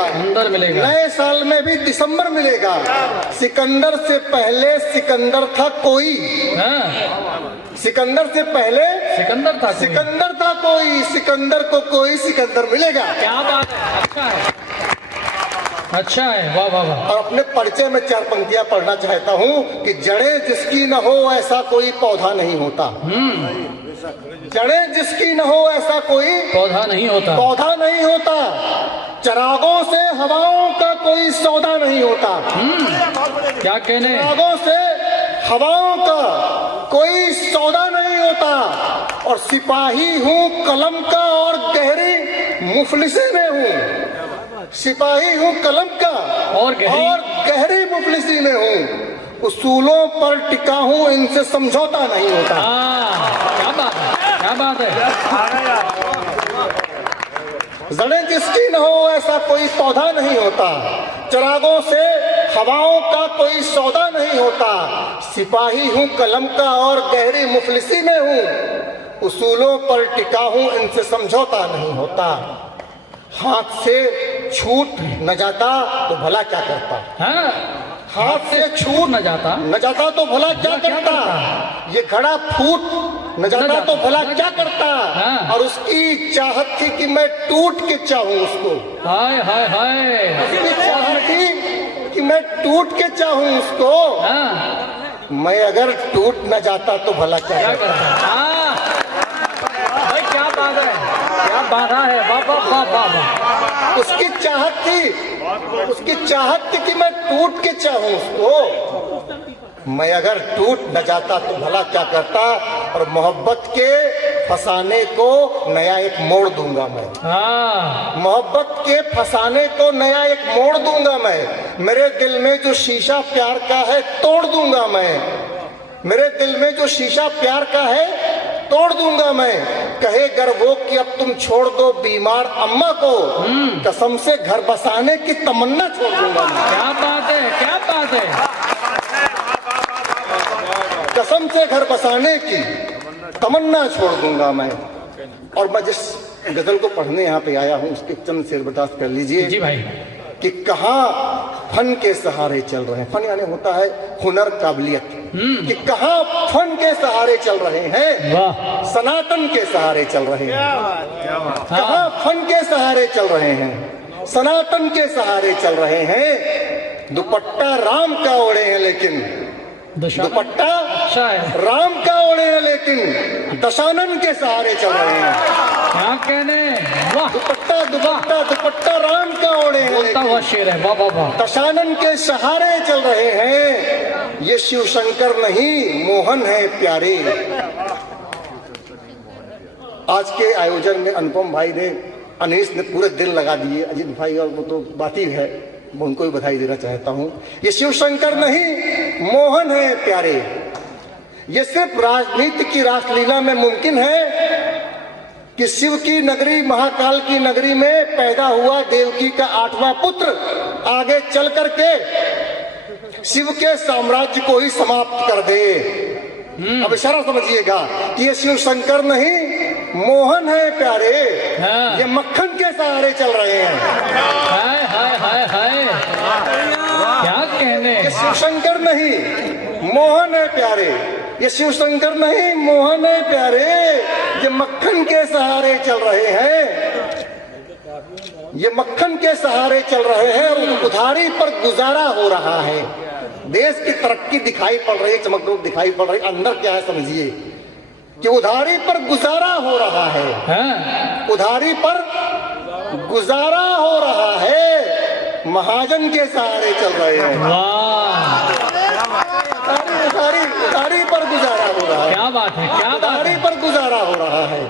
अंदर मिलेगा। नए साल में भी दिसंबर मिलेगा। सिकंदर से पहले सिकंदर था कोई, सिकंदर से पहले सिकंदर था कोई। सिकंदर था कोई, सिकंदर को कोई सिकंदर मिलेगा। क्या बात है, अच्छा है, अच्छा है, वाह वाह वाह। और अपने परिचय में 4 पंक्तियां पढ़ना चाहता हूँ कि जड़ें जिसकी न हो ऐसा कोई पौधा नहीं होता। जड़ें जिसकी न हो ऐसा कोई पौधा नहीं होता, पौधा नहीं होता। चरागों से हवाओं का कोई सौदा नहीं होता। क्या कहने, चरागों से हवाओं का कोई सौदा नहीं होता। और सिपाही हूँ कलम का और गहरी मुफलिसी में हूँ। सिपाही हूँ कलम का और गहरी मुफलिसी में हूँ। उसूलों पर टिका हूँ, इनसे समझौता नहीं होता। क्या बात है, क्या बात है। जड़ें जिसकी न हो ऐसा कोई पौधा नहीं होता। चरागों से हवाओं का कोई सौदा नहीं होता। सिपाही हूँ कलम का और गहरी मुफलिसी में हूँ। उसूलों पर टिका हूँ, इनसे समझौता नहीं होता। हाथ से छूट न जाता तो भला क्या करता। हाथ से छूट न जाता तो भला क्या करता। ये घड़ा फूट न जाता तो भला क्या करता। और उसकी चाहत थी कि मैं टूट के चाहूं उसको। हाय हाय हाय, उसकी चाहत थी कि मैं टूट के चाहूं उसको। मैं अगर टूट न जाता तो भला क्या करता। क्या बात है, क्या बात है, वाह वाह वाह वाह। उसकी चाहत थी कि मैं टूट के चाहूं उसको। मैं अगर टूट न जाता तो भला क्या करता। और मोहब्बत के फसाने को नया एक मोड़ दूंगा मैं। मोहब्बत के फसाने को नया एक मोड़ दूंगा मैं। मेरे दिल में जो शीशा प्यार का है तोड़ दूंगा मैं। मेरे दिल में जो शीशा प्यार का है तोड़ दूंगा मैं। कहे गर वो कि अब तुम छोड़ दो बीमार अम्मा को, कसम से घर बसाने की तमन्ना छोड़ दूंगा मैं। क्या बात है, क्या बात है। कसम से घर बसाने की तमन्ना छोड़ दूंगा मैं। और मैं जिस गजल को पढ़ने यहाँ पे आया हूँ उसके चंद शेर बर्दाश्त कर लीजिए। जी भाई। कि कहाँ फन के सहारे चल रहे हैं। फन यानी होता है हुनर, काबिलियत। कि कहाँ फन के सहारे चल रहे हैं, सनातन के सहारे चल रहे हैं। कहाँ फन के सहारे चल रहे हैं, सनातन के सहारे चल रहे हैं। दुपट्टा राम का ओढ़े हैं लेकिन दुपट्टा राम का ओढ़े हैं लेकिन दशानन के सहारे चल रहे हैं। क्या कहने, दुपट्टा दुपट्टा दुपट्टा राम का ओढ़े हैं लेकिन शेर है, वाह वाह वाह। दशानन के सहारे चल रहे हैं। ये शिव शंकर नहीं मोहन है प्यारे। आज के आयोजन में अनुपम भाई ने, अनीस ने पूरे दिल लगा दिए। अजीत भाई और वो तो बात ही है, मैं उनको भी बधाई देना चाहता हूँ। ये शिव शंकर नहीं मोहन है प्यारे। ये सिर्फ राजनीति की रासलीला में मुमकिन है कि शिव की नगरी महाकाल की नगरी में पैदा हुआ देवकी का 8वां पुत्र आगे चल करके शिव के साम्राज्य को ही समाप्त कर दे। अब इशारा समझिएगा कि ये शिव शंकर नहीं मोहन है प्यारे। ये मक्खन के सहारे चल रहे हैं। हाय हाय हाय हाय, क्या कहने। ये शिव शंकर नहीं मोहन है प्यारे। ये शिव शंकर नहीं मोहन है प्यारे। ये मक्खन के सहारे चल रहे हैं। ये मक्खन के सहारे चल रहे हैं। उधारी पर गुजारा हो रहा है। देश की तरक्की दिखाई पड़ रही है, चमक दिखाई पड़ रही है। अंदर क्या है समझिए कि उधारी पर गुजारा हो रहा है। उधारी पर गुजारा हो रहा है। महाजन के सहारे चल रहे हैं। उधारी पर गुजारा हो रहा है। क्या बात है, क्या उधारी पर गुजारा हो रहा है।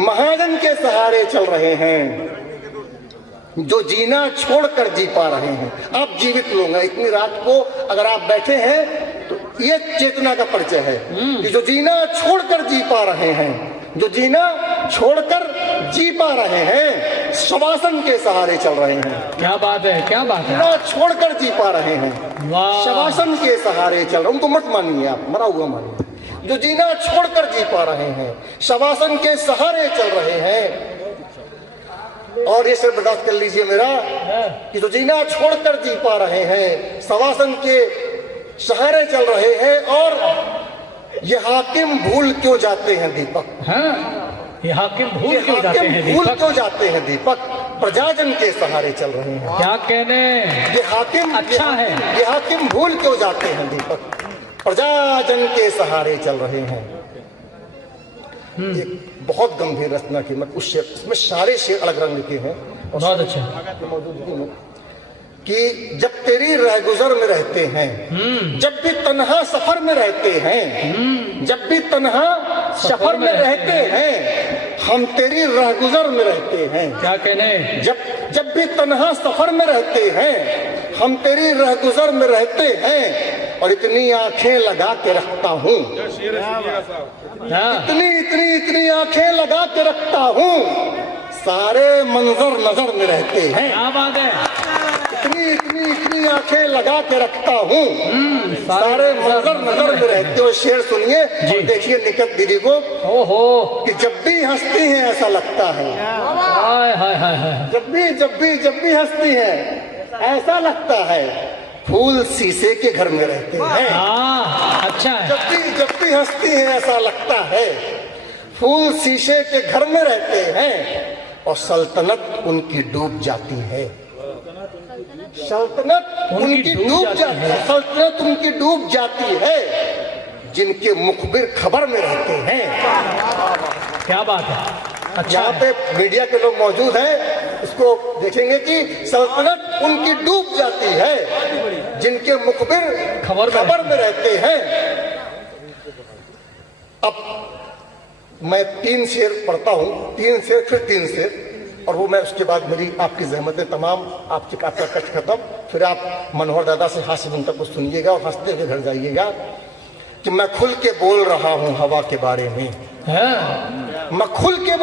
महाजन के सहारे चल रहे हैं। जो जीना छोड़कर जी पा रहे हैं। आप जीवित लोग हैं। इतनी रात को अगर आप बैठे हैं तो ये चेतना का परिचय है कि जो जीना छोड़कर जी पा रहे हैं, जो जीना छोड़कर जी पा रहे हैं, शवासन के सहारे चल रहे हैं। क्या बात है, क्या बात है। जीना छोड़कर जी पा रहे हैं, शवासन के सहारे चल रहे हैं। उनको मत मानिए, आप मरा हुआ मानिए। जो जीना छोड़कर जी पा रहे हैं, शवासन के सहारे चल रहे हैं। और ये सिर्फ बर्दाश्त कर लीजिए मेरा कि तो जीना छोड़कर जी पा रहे हैं, शवासन के सहारे चल रहे हैं, और ये हाकिम भूल क्यों जाते हैं दीपक, हाँ, ये हाकिम भूल ये क्यों जाते हैं हाकिम भूल दीपक? क्यों जाते हैं दीपक, प्रजाजन के सहारे चल रहे हैं। क्या कहने, ये हाकिम अच्छा है। ये हाकिम भूल क्यों जाते हैं दीपक, प्रजाजन के सहारे चल रहे हैं। एक बहुत गंभीर रचना की, मैं उस शेर, इसमें सारे शेर अलग रंग लिखे हैं और बहुत अच्छा। मौजूदगी में कि जब तेरी रहगुजर में रहते हैं, जब भी तन्हा सफर में रहते हैं, जब भी तन्हा सफर में रहते हैं, हम तेरी रहगुजर में रहते हैं। क्या कहने, जब भी तन्हा सफर में रहते हैं, हम तेरी रहगुजर में रहते हैं, और इतनी आंखें लगा के रखता हूँ, हाँ, इतनी आंखें लगा के रखता हूँ, सारे मंजर नजर में रहते हैं। क्या बात है, इतनी आंखें लगा के रखता हूँ, सारे मंजर नजर में रहते हो। शेर सुनिए और देखिए निकट दीदी को, ओहो, कि जब भी हंसती हैं ऐसा लगता है, हाय हाय हाय हाय, जब भी हंसती है ऐसा लगता है, फूल शीशे के घर में रहते हैं। हाँ, अच्छा है, जब भी हंसती है ऐसा लगता है, फूल शीशे के घर में रहते हैं, और सल्तनत उनकी डूब जाती है, सल्तनत उनकी डूब जाती है, सल्तनत उनकी डूब जाती है, जिनके मुखबिर खबर में रहते हैं। क्या बात है, अच्छा यहाँ है। पे मीडिया के लोग मौजूद हैं, इसको देखेंगे कि सल्तनत उनकी डूब जाती है, जिनके मुखबिर खबर में रहते हैं। अब मैं 3 शेर पढ़ता हूँ, 3 शेर फिर 3 शेर, और वो मैं उसके बाद मेरी आपकी ज़हमतें तमाम, आपका कष्ट खत्म, फिर आप मनोहर दादा से हास्य बिन तक को सुनिएगा और हंसते हुए घर जाइएगा। कि मैं खुल के बोल रहा हूँ हवा के बारे में, हाँ। मैं खुल के